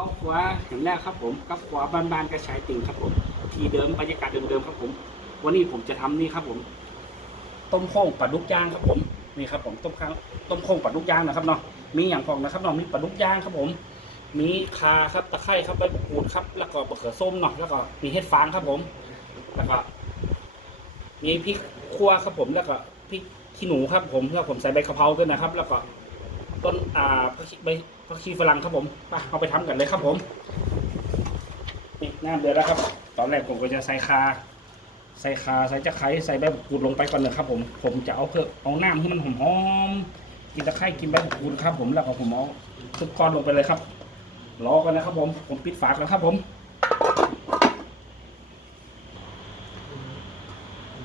เข้าครัวแห่งแรกครับผมกับครัวบ้านๆกระชายติ่งครับผม ที่เดิมบรรยากาศเดิมๆครับผม วันนี้ผมจะทำนี่ครับผม ต้มโค้งปลาดุกย่างครับผมนี่ครับผมต้มข้างต้มโค้งปลาดุกย่างนะครับเนาะมีอย่างพองนะครับเนาะมีปลาดุกย่างครับผม มีคาครับตะไคร้ครับใบมะกรูดครับ แล้วก็มะเขือส้มเนาะแล้วก็มีเห็ดฟางครับผม แล้วก็มีพริกคั่วครับผมแล้วก็พริกขี้หนูครับผมแล้วผมใส่ใบกะเพราด้วยนะครับ แล้วก็ต้นอ่าผักชีใบ ผักชีฝรั่งครับผมไปเอาไปทำกันเลยครับผมนี่น้ำเดือดแล้วครับ ตอนแรกผมก็จะใส่คาใส่คาใส่จะไคร้ใส่ใบมะกรูดลงไปก่อนเลยครับ ผมผมจะเอาเพื่อเอาน้ำให้มันหอมๆกินตะไคร้กินใบมะกรูดครับ ผมแล้วก็ผมเอาทุกก้อนลงไปเลยครับรอกันนะครับ ผมผมปิดฝาแล้วครับผม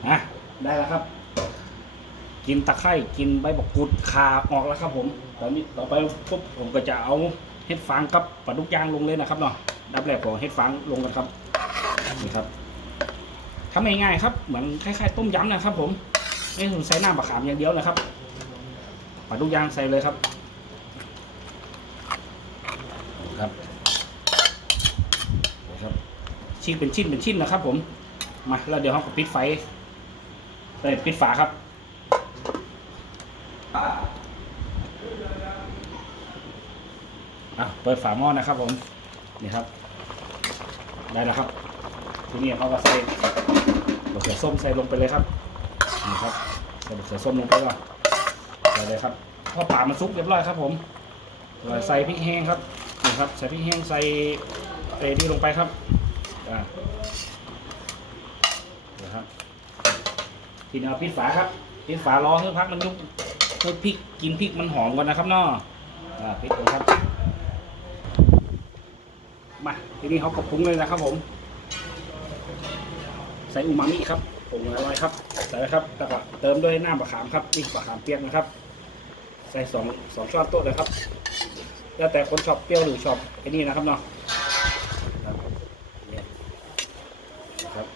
อะได้แล้วครับ กินตะไคร้กินใบมะกรูดคาออกแล้วครับผมตอนนี้ต่อไปปุ๊บผมก็จะเอาเห็ดฟางกับปลาดุกย่างลงเลยนะครับเนาะดับแรกผมเอาเห็ดฟางลงกันครับนี่ครับทำง่ายๆครับเหมือนคล้ายๆ ต้มยำนะครับ ผมไม่ต้องใส่น้ำมะขามอย่างเดียวนะครับปลาดุกย่างใส่เลยครับครับครับชิ้นเป็นชิ้นเป็นชิ้นนะครับ ผมมาแล้วเดี๋ยวเราก็ปิดไฟเอ้ยปิดฝาครับ อะเปิดฝาหม้อนะครับผมนี่ครับ ได้แล้วครับ ทีนี้เขาก็ใส่มะเขือส้มใส่ลงไปเลยครับนี่ครับใส่มะเขือส้มลงไปก่อนใส่เลยครับพอป่ามันซุกเรียบร้อยครับ ผมใส่พริกแห้งครับนี่ครับใส่พริกแห้งใส่เอนี่ลงไปครับอ่านะครับทีนี้เอาพริกฝาครับพริกฝารอให้พักมันยุบ ให้พริกกินพริกมันหอมก่อนนะครับเนาะอ่าพริกลงครับ มาทีนี้เขาก็ปรุงเลยนะครับผม ใส่อูมามิครับผงอร่อยครับ ใส่เลยครับแล้วก็เติมด้วยน้ำมะขามครับนี่มะขามเปียกนะครับ ใส่สองสองช้อนโต๊ะเลยครับ แล้วแต่คนชอบเปรี้ยวหรือชอบไอ้นี่นะครับเนาะครับเนี่ยครับ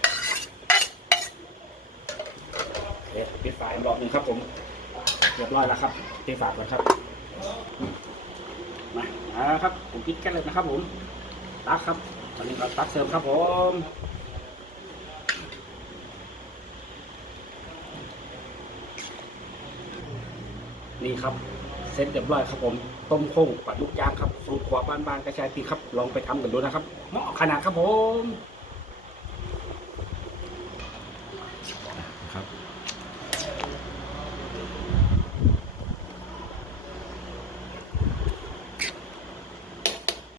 โอเคปิดฝาอีกรอบหนึ่งครับผม รียบร้อยแล้วครับปิดฝาก่อนครับมาเอาครับ ผมปิดกันเลยนะครับ ผมตักครับตอนนี้ก็ตักเสร์ฟครับผมนี่ครับเซ็ตเรียบร้อยครับผม ต้มโค้งปลาดุกยางครับสูตรขวาบ้านๆกระชายตีครับ ลองไปทำกันดูนะครับเหมาะขนาดครับผม